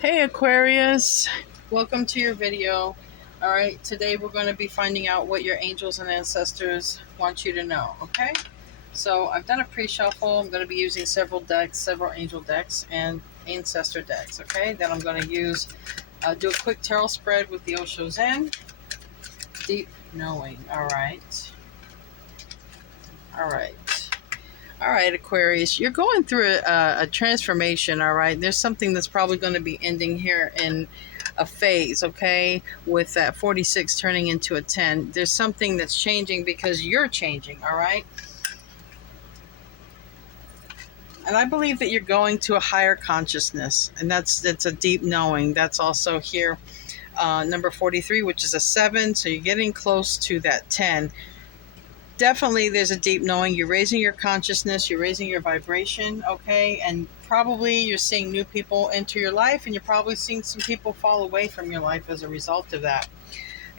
Hey Aquarius, welcome to your video. All right, today we're going to be finding out what your angels and ancestors want you to know, okay? So I've done a pre-shuffle. I'm going to be using several decks, several angel decks and ancestor decks, okay? Then I'm going to do a quick tarot spread with the Osho Zen. Deep knowing, all right. All right. All right, Aquarius, you're going through a transformation, all right? There's something that's probably going to be ending here in a phase, okay? With that 46 turning into a 10. There's something that's changing because you're changing, all right? And I believe that you're going to a higher consciousness, and that's a deep knowing. That's also here, number 43, which is a 7, so you're getting close to that 10. Definitely there's a deep knowing. You're raising your consciousness, you're raising your vibration, okay? And probably you're seeing new people enter your life, and you're probably seeing some people fall away from your life as a result of that.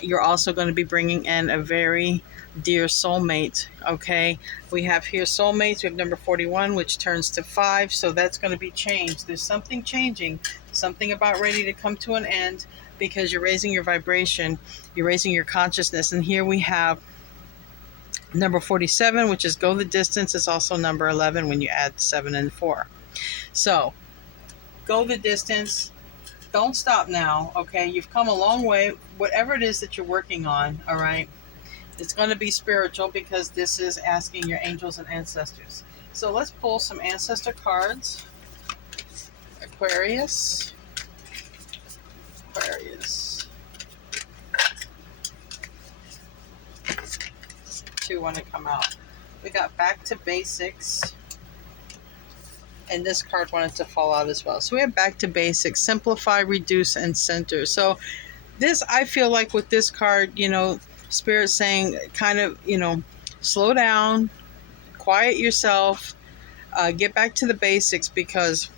You're also going to be bringing in a very dear soulmate, okay? We have here soulmates. We have number 41, which turns to 5, so that's going to be changed. There's something changing, something about ready to come to an end, because you're raising your vibration, you're raising your consciousness. And here we have number 47, which is go the distance, is also number 11 when you add 7 and 4. So go the distance. Don't stop now, okay? You've come a long way. Whatever it is that you're working on, all right, it's going to be spiritual, because this is asking your angels and ancestors. So let's pull some ancestor cards. Aquarius. Two want to come out. We got back to basics. And this card wanted to fall out as well. So we have back to basics, simplify, reduce, and center. So this, I feel like with this card, Spirit saying kind of, slow down, quiet yourself, get back to the basics, because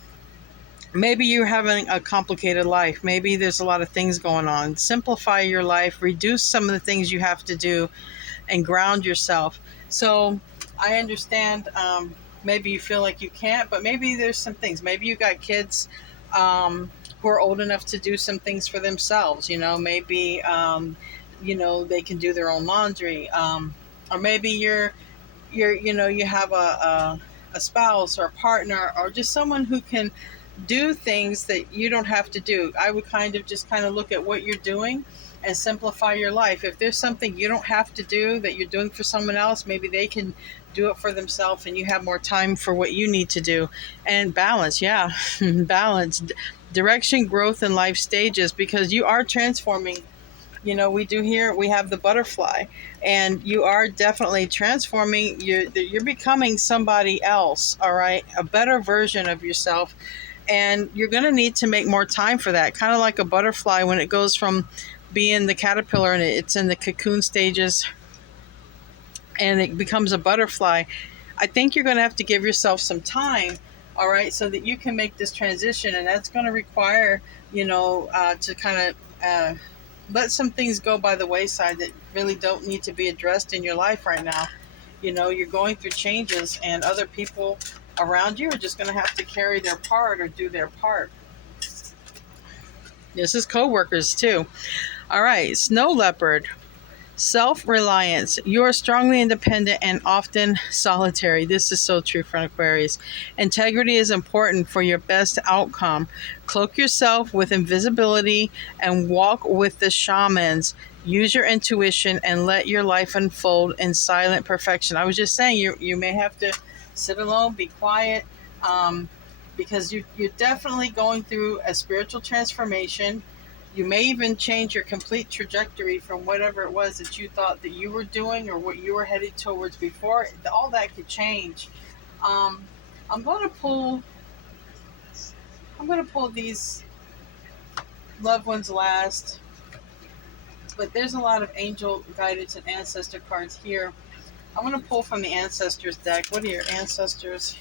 maybe you're having a complicated life. Maybe there's a lot of things going on. Simplify your life, reduce some of the things you have to do, and ground yourself. So I understand, maybe you feel like you can't, but maybe there's some things. Maybe you got kids who are old enough to do some things for themselves. Maybe they can do their own laundry, or maybe you have a spouse or a partner, or just someone who can do things that you don't have to do. I would kind of look at what you're doing and simplify your life. If there's something you don't have to do that you're doing for someone else, maybe they can do it for themselves, and you have more time for what you need to do. And balance, yeah, balance, direction, growth, and life stages, because you are transforming. We have the butterfly, and you are definitely transforming. You're becoming somebody else, all right, a better version of yourself. And you're going to need to make more time for that, kind of like a butterfly when it goes from being the caterpillar and it's in the cocoon stages and it becomes a butterfly. I think you're going to have to give yourself some time, all right, so that you can make this transition. And that's going to require, to kind of let some things go by the wayside that really don't need to be addressed in your life right now. You're going through changes, and other people around you are just going to have to carry their part or do their part. This is co-workers too. All right, snow leopard. Self-reliance. You are strongly independent and often solitary. This is so true for Aquarius. Integrity is important for your best outcome. Cloak yourself with invisibility and walk with the shamans. Use your intuition and let your life unfold in silent perfection. I was just saying, you may have to sit alone, be quiet, because you're definitely going through a spiritual transformation. You may even change your complete trajectory from whatever it was that you thought that you were doing or what you were headed towards before. All that could change. I'm going to pull these loved ones last, but there's a lot of angel guidance and ancestor cards here. I'm going to pull from the ancestors deck. What are your ancestors?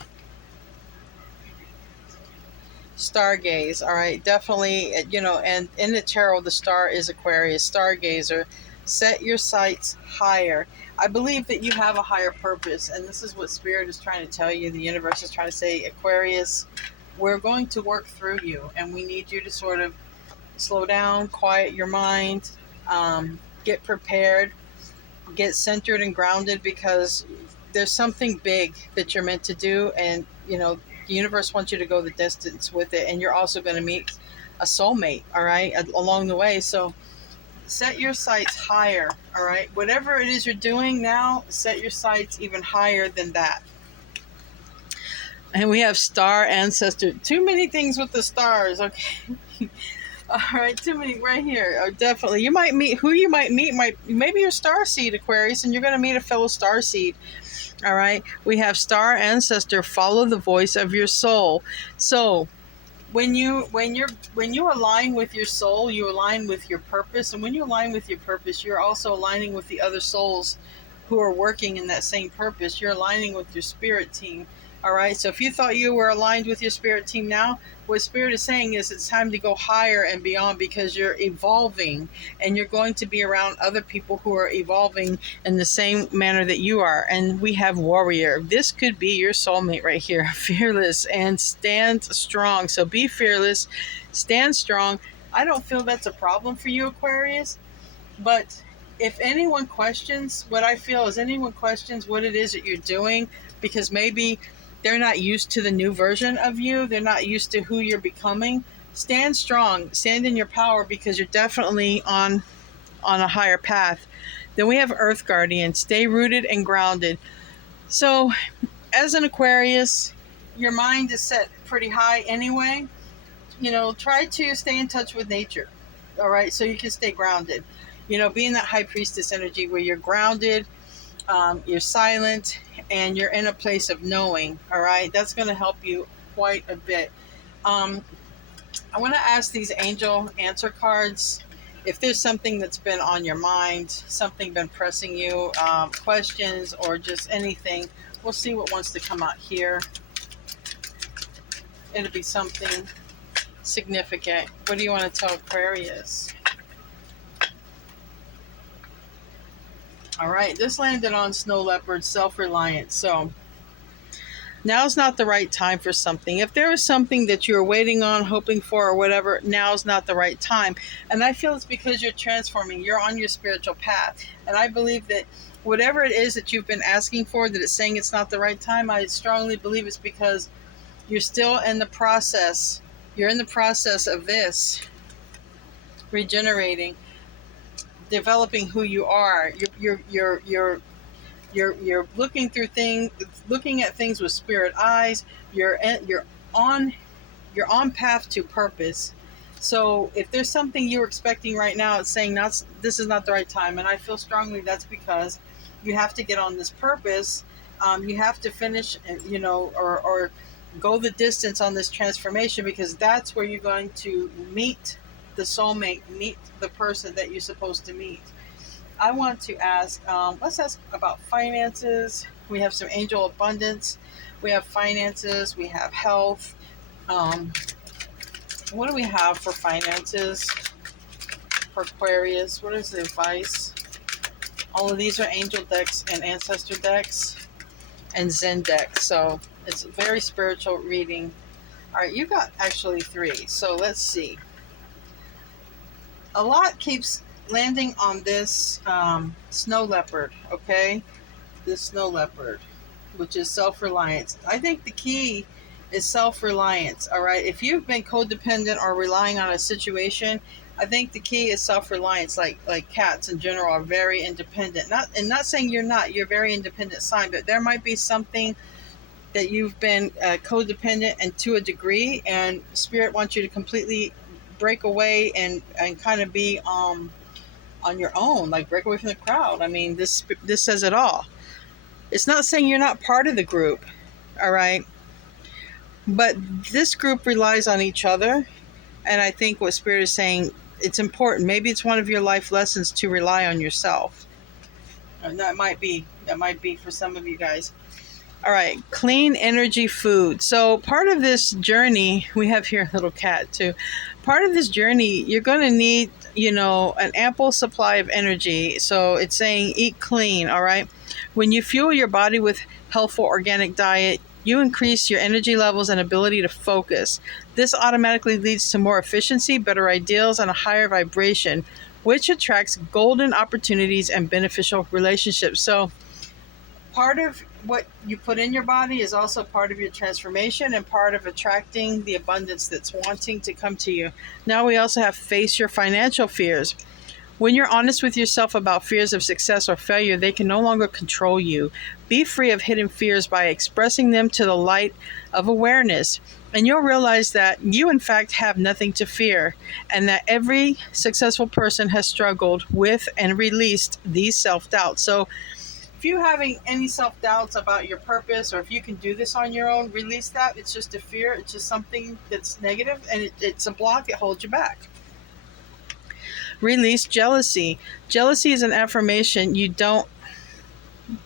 Stargaze, all right, definitely, and in the tarot, the star is Aquarius. Stargazer, set your sights higher. I believe that you have a higher purpose, and this is what Spirit is trying to tell you. The universe is trying to say, Aquarius, we're going to work through you, and we need you to sort of slow down, quiet your mind, get prepared, get centered and grounded, because there's something big that you're meant to do, and the universe wants you to go the distance with it, and you're also going to meet a soulmate, all right, along the way. So set your sights higher, all right? Whatever it is you're doing now, set your sights even higher than that. And we have star ancestor. Too many things with the stars, okay? All right, too many right here. Oh, definitely. You might meet maybe your star seed, Aquarius, and you're going to meet a fellow star seed. All right. We have star ancestor. Follow the voice of your soul. So when you align with your soul, you align with your purpose, and when you align with your purpose, you're also aligning with the other souls who are working in that same purpose. You're aligning with your spirit team. All right. So if you thought you were aligned with your spirit team now, what spirit is saying is it's time to go higher and beyond, because you're evolving, and you're going to be around other people who are evolving in the same manner that you are. And we have warrior. This could be your soulmate right here. Fearless and stand strong. So be fearless, stand strong. I don't feel that's a problem for you, Aquarius, but if anyone questions, what I feel is anyone questions what it is that you're doing, because maybe they're not used to the new version of you, they're not used to who you're becoming, stand strong, stand in your power, because you're definitely on a higher path. Then we have Earth Guardian. Stay rooted and grounded. So as an Aquarius, your mind is set pretty high anyway. Try to stay in touch with nature, all right, so you can stay grounded. Be in that high priestess energy where you're grounded, you're silent, and you're in a place of knowing, all right? That's going to help you quite a bit. I want to ask these angel answer cards if there's something that's been on your mind, something been pressing you, questions, or just anything. We'll see what wants to come out here. It'll be something significant. What do you want to tell Aquarius? All right, this landed on Snow Leopard, self-reliance. So now's not the right time for something. If there is something that you're waiting on, hoping for, or whatever, now's not the right time. And I feel it's because you're transforming. You're on your spiritual path. And I believe that whatever it is that you've been asking for, that it's saying it's not the right time, I strongly believe it's because you're still in the process. You're in the process of this, regenerating, developing who you are. You're looking through things, looking at things with spirit eyes. You're on path to purpose. So if there's something you're expecting right now, it's saying this is not the right time. And I feel strongly that's because you have to get on this purpose. You have to finish, or go the distance on this transformation, because that's where you're going to meet the soulmate, meet the person that you're supposed to meet. I want to ask, let's ask about finances. We have some angel abundance. We have finances. We have health. What do we have for finances for Aquarius? What is the advice? All of these are angel decks and ancestor decks and Zen decks. So it's a very spiritual reading. All right, you got actually 3. So let's see. A lot keeps landing on this snow leopard, okay? This snow leopard, which is self-reliance. I think the key is self-reliance, all right? If you've been codependent or relying on a situation, I think the key is self-reliance. Like cats in general are very independent. Not saying you're not. You're a very independent sign, but there might be something that you've been codependent and to a degree, and Spirit wants you to completely break away and kind of be on your own, like break away from the crowd. I mean, this says it all. It's not saying you're not part of the group, all right? But this group relies on each other, and I think what Spirit is saying, it's important. Maybe it's one of your life lessons to rely on yourself. And that might be for some of you guys. All right, clean energy food. So part of this journey, we have here a little cat too. Part of this journey, you're going to need, an ample supply of energy. So it's saying eat clean, all right? When you fuel your body with healthful organic diet, You increase your energy levels and ability to focus. This automatically leads to more efficiency, better ideals, and a higher vibration, which attracts golden opportunities and beneficial relationships. So, part of what you put in your body is also part of your transformation and part of attracting the abundance that's wanting to come to you. Now we also have face your financial fears. When you're honest with yourself about fears of success or failure, they can no longer control you. Be free of hidden fears by expressing them to the light of awareness. And you'll realize that you, in fact, have nothing to fear, and that every successful person has struggled with and released these self-doubts. So, if you're having any self-doubts about your purpose, or if you can do this on your own, release that. It's just a fear. It's just something that's negative, and it's a block. It holds you back. Release jealousy. Jealousy is an affirmation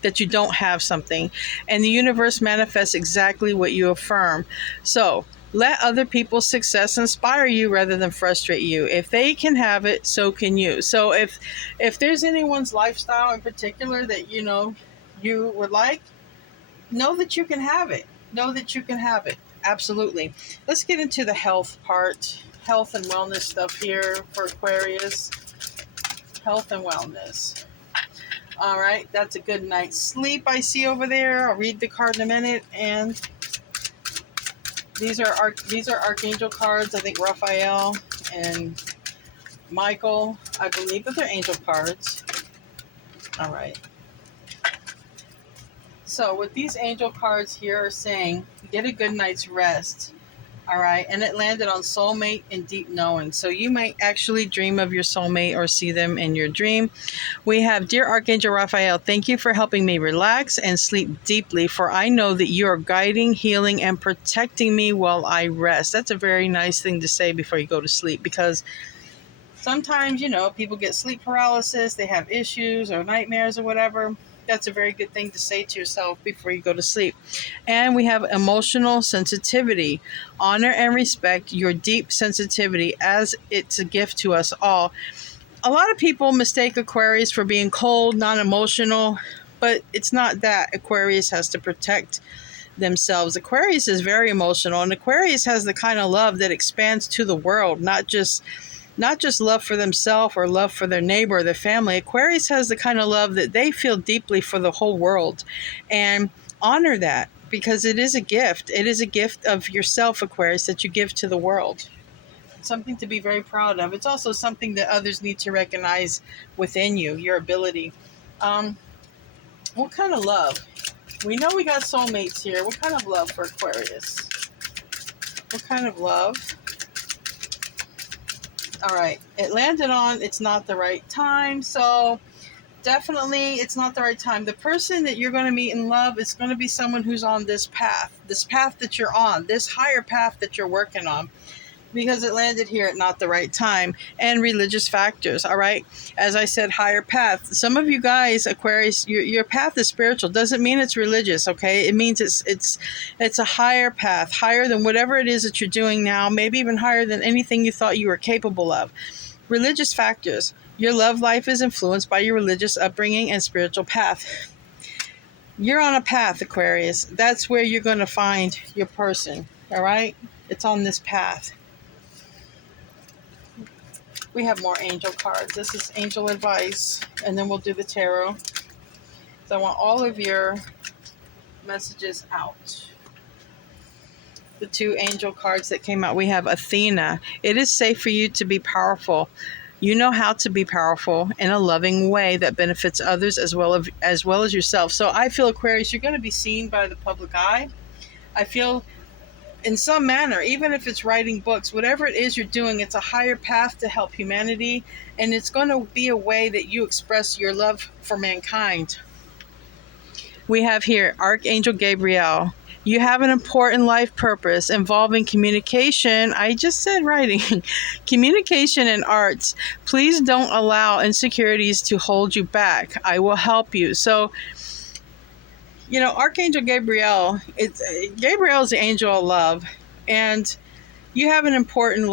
that you don't have something, and the universe manifests exactly what you affirm. So let other people's success inspire you rather than frustrate you. If they can have it, so can you. So if there's anyone's lifestyle in particular that you would like, know that you can have it. Know that you can have it. Absolutely. Let's get into the health part. Health and wellness stuff here for Aquarius. Health and wellness. All right, that's a good night's sleep I see over there. I'll read the card in a minute. And these are Archangel cards. I think Raphael and Michael, I believe that they're angel cards. All right. So what these angel cards here are saying, get a good night's rest. All right. And it landed on soulmate and deep knowing. So you might actually dream of your soulmate or see them in your dream. We have, Dear Archangel Raphael, thank you for helping me relax and sleep deeply, for I know that you are guiding, healing, and protecting me while I rest. That's a very nice thing to say before you go to sleep, because sometimes, people get sleep paralysis, they have issues or nightmares or whatever. That's a very good thing to say to yourself before you go to sleep. And we have emotional sensitivity. Honor and respect your deep sensitivity, as it's a gift to us all. A lot of people mistake Aquarius for being cold, non-emotional, but it's not that. Aquarius has to protect themselves. Aquarius is very emotional, and Aquarius has the kind of love that expands to the world, not just love for themselves or love for their neighbor or their family. Aquarius has the kind of love that they feel deeply for the whole world, and honor that, because it is a gift. It is a gift of yourself, Aquarius, that you give to the world. It's something to be very proud of. It's also something that others need to recognize within you, your ability. What kind of love? We know we got soulmates here. What kind of love for Aquarius? What kind of love? All right, it landed on it's not the right time. So definitely it's not the right time. The person that you're going to meet in love is going to be someone who's on this path that you're on, this higher path that you're working on, because it landed here at not the right time. And religious factors. All right, as I said, higher path. Some of you guys, Aquarius, your path is spiritual. Doesn't mean it's religious. Okay, it means it's a higher path, higher than whatever it is that you're doing now, maybe even higher than anything you thought you were capable of. Religious factors. Your love life is influenced by your religious upbringing and spiritual path. You're on a path, Aquarius. That's where you're going to find your person. All right, it's on this path. We have more angel cards. This is angel advice, and then we'll do the tarot. So I want all of your messages out. The two angel cards that came out. We have Athena. It is safe for you to be powerful. You know how to be powerful in a loving way that benefits others as well as yourself. So I feel, Aquarius, you're going to be seen by the public eye. I feel in some manner, even if it's writing books, whatever it is you're doing, it's a higher path to help humanity, and it's going to be a way that you express your love for mankind. We have here Archangel Gabriel. You have an important life purpose involving communication. I just said writing. Communication and arts. Please don't allow insecurities to hold you back. I will help you. So, Archangel Gabriel, Gabriel is the angel of love, and you have an important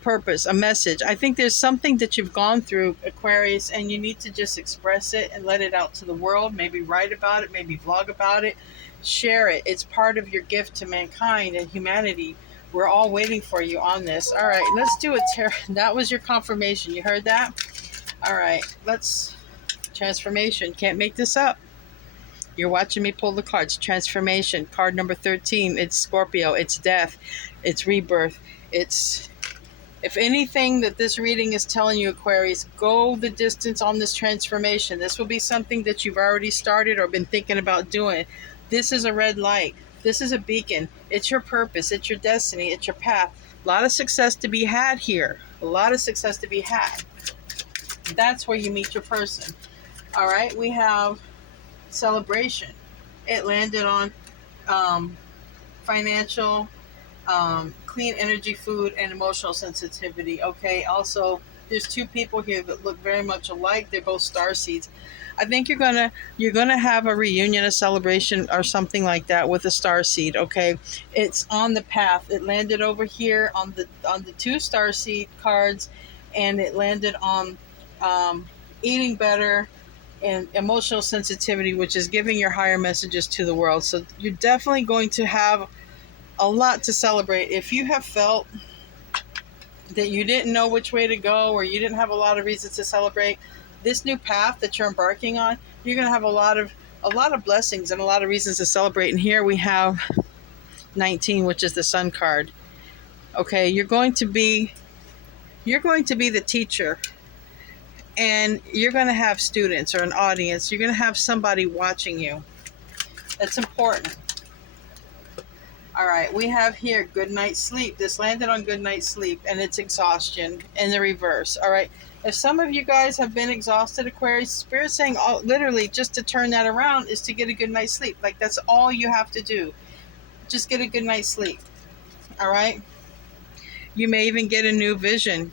purpose, a message. I think there's something that you've gone through, Aquarius, and you need to just express it and let it out to the world. Maybe write about it, maybe vlog about it. Share it. It's part of your gift to mankind and humanity. We're all waiting for you on this. All right, let's do it. That was your confirmation. You heard that? All right, let's transformation. Can't make this up. You're watching me pull the cards. Transformation. Card number 13. It's Scorpio. It's death. It's rebirth. It's, if anything that this reading is telling you, Aquarius, go the distance on this transformation. This will be something that you've already started or been thinking about doing. This is a red light. This is a beacon. It's your purpose. It's your destiny. It's your path. A lot of success to be had here. A lot of success to be had. That's where you meet your person. All right, we have celebration. It landed on financial, clean energy, food, and emotional sensitivity. Okay, also there's two people here that look very much alike. They're both star seeds. I think you're gonna have a reunion, a celebration, or something like that with a star seed. Okay, it's on the path. It landed over here on the two star seed cards, and it landed on eating better and emotional sensitivity, which is giving your higher messages to the world. So you're definitely going to have a lot to celebrate. If you have felt that you didn't know which way to go, or you didn't have a lot of reasons to celebrate, this new path that you're embarking on, you're going to have a lot of blessings and a lot of reasons to celebrate. And here we have 19, which is the Sun card. Okay, you're going to be the teacher, and you're going to have students or an audience. You're going to have somebody watching you. That's important. All right, we have here good night's sleep. This landed on good night's sleep, and it's exhaustion in the reverse. All right, if some of you guys have been exhausted, Aquarius, Spirit's saying literally just to turn that around is to get a good night's sleep. Like, that's all you have to do. Just get a good night's sleep. All right, you may even get a new vision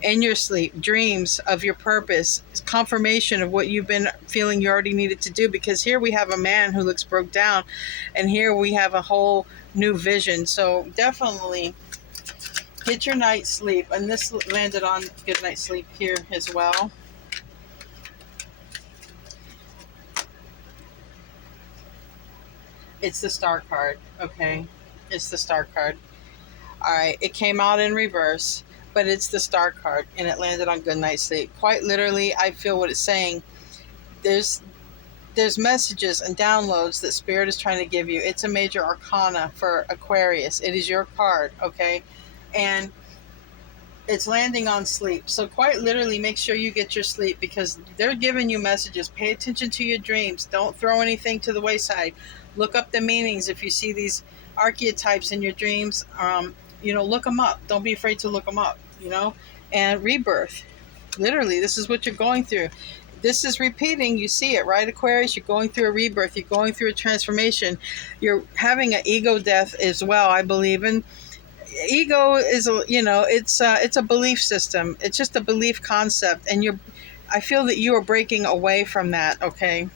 in your sleep, dreams of your purpose, confirmation of what you've been feeling you already needed to do, because here we have a man who looks broke down, and here we have a whole new vision. So definitely get your night's sleep. And this landed on good night's sleep here as well. It's the Star card. Okay, it's the Star card. All right, it came out in reverse, but it's the Star card, and it landed on good night's sleep. Quite literally, I feel what it's saying. There's messages and downloads that Spirit is trying to give you. It's a major arcana for Aquarius. It is your card, okay? And it's landing on sleep. So quite literally, make sure you get your sleep, because they're giving you messages. Pay attention to your dreams. Don't throw anything to the wayside. Look up the meanings. If you see these archetypes in your dreams, look them up. Don't be afraid to look them up, And rebirth. Literally, this is what you're going through. This is repeating. You see it, right, Aquarius? You're going through a rebirth. You're going through a transformation. You're having an ego death as well, I believe. And ego is, it's a belief system. It's just a belief concept. And I feel that you are breaking away from that, okay?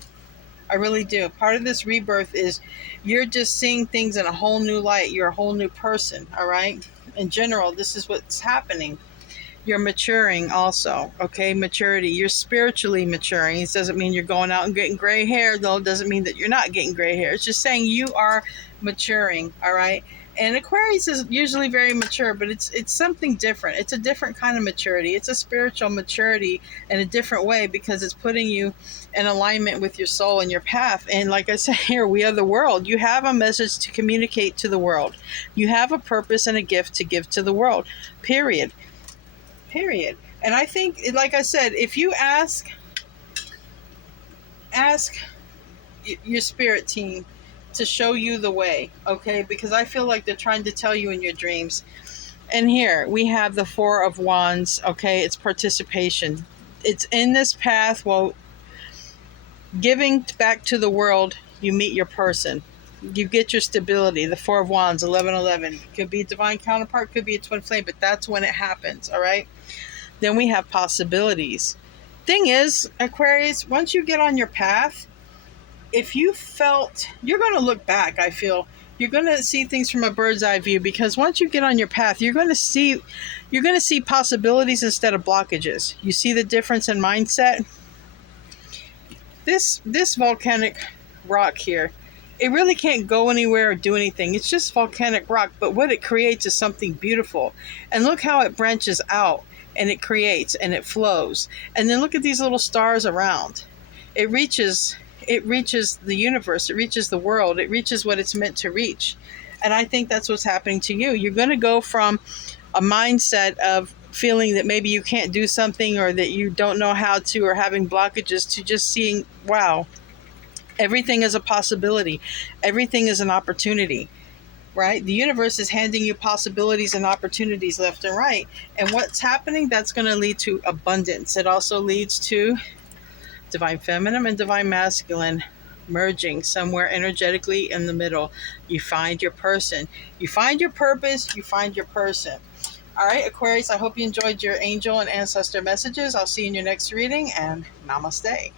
I really do. Part of this rebirth is you're just seeing things in a whole new light. You're a whole new person, all right? In general, this is what's happening. You're maturing also, okay? Maturity. You're spiritually maturing. It doesn't mean you're going out and getting gray hair, though. It doesn't mean that you're not getting gray hair. It's just saying you are maturing, all right? And Aquarius is usually very mature, but it's something different. It's a different kind of maturity. It's a spiritual maturity in a different way, because it's putting you in alignment with your soul and your path. And like I said here, we are the world. You have a message to communicate to the world. You have a purpose and a gift to give to the world, period. And I think, like I said, if you ask your spirit team to show you the way, okay? Because I feel like they're trying to tell you in your dreams. And here we have the Four of Wands, okay? It's participation. It's in this path. Well, giving back to the world, you meet your person. You get your stability. The Four of Wands, 1111. Could be a divine counterpart, could be a twin flame, but that's when it happens, all right? Then we have possibilities. Thing is, Aquarius, once you get on your path, if you felt, you're going to look back, I feel. You're going to see things from a bird's eye view, because once you get on your path, you're going to see possibilities instead of blockages. You see the difference in mindset? This volcanic rock here, it really can't go anywhere or do anything. It's just volcanic rock, but what it creates is something beautiful. And look how it branches out and it creates and it flows. And then look at these little stars around. It reaches the universe, it reaches the world, it reaches what it's meant to reach. And I think that's what's happening to you. You're going to go from a mindset of feeling that maybe you can't do something or that you don't know how to or having blockages to just seeing, wow, everything is a possibility. Everything is an opportunity, right? The universe is handing you possibilities and opportunities left and right. And what's happening, that's going to lead to abundance. It also leads to divine feminine and divine masculine merging somewhere energetically in the middle. You find your person. You find your purpose. You find your person. All right, Aquarius, I hope you enjoyed your angel and ancestor messages. I'll see you in your next reading, and namaste.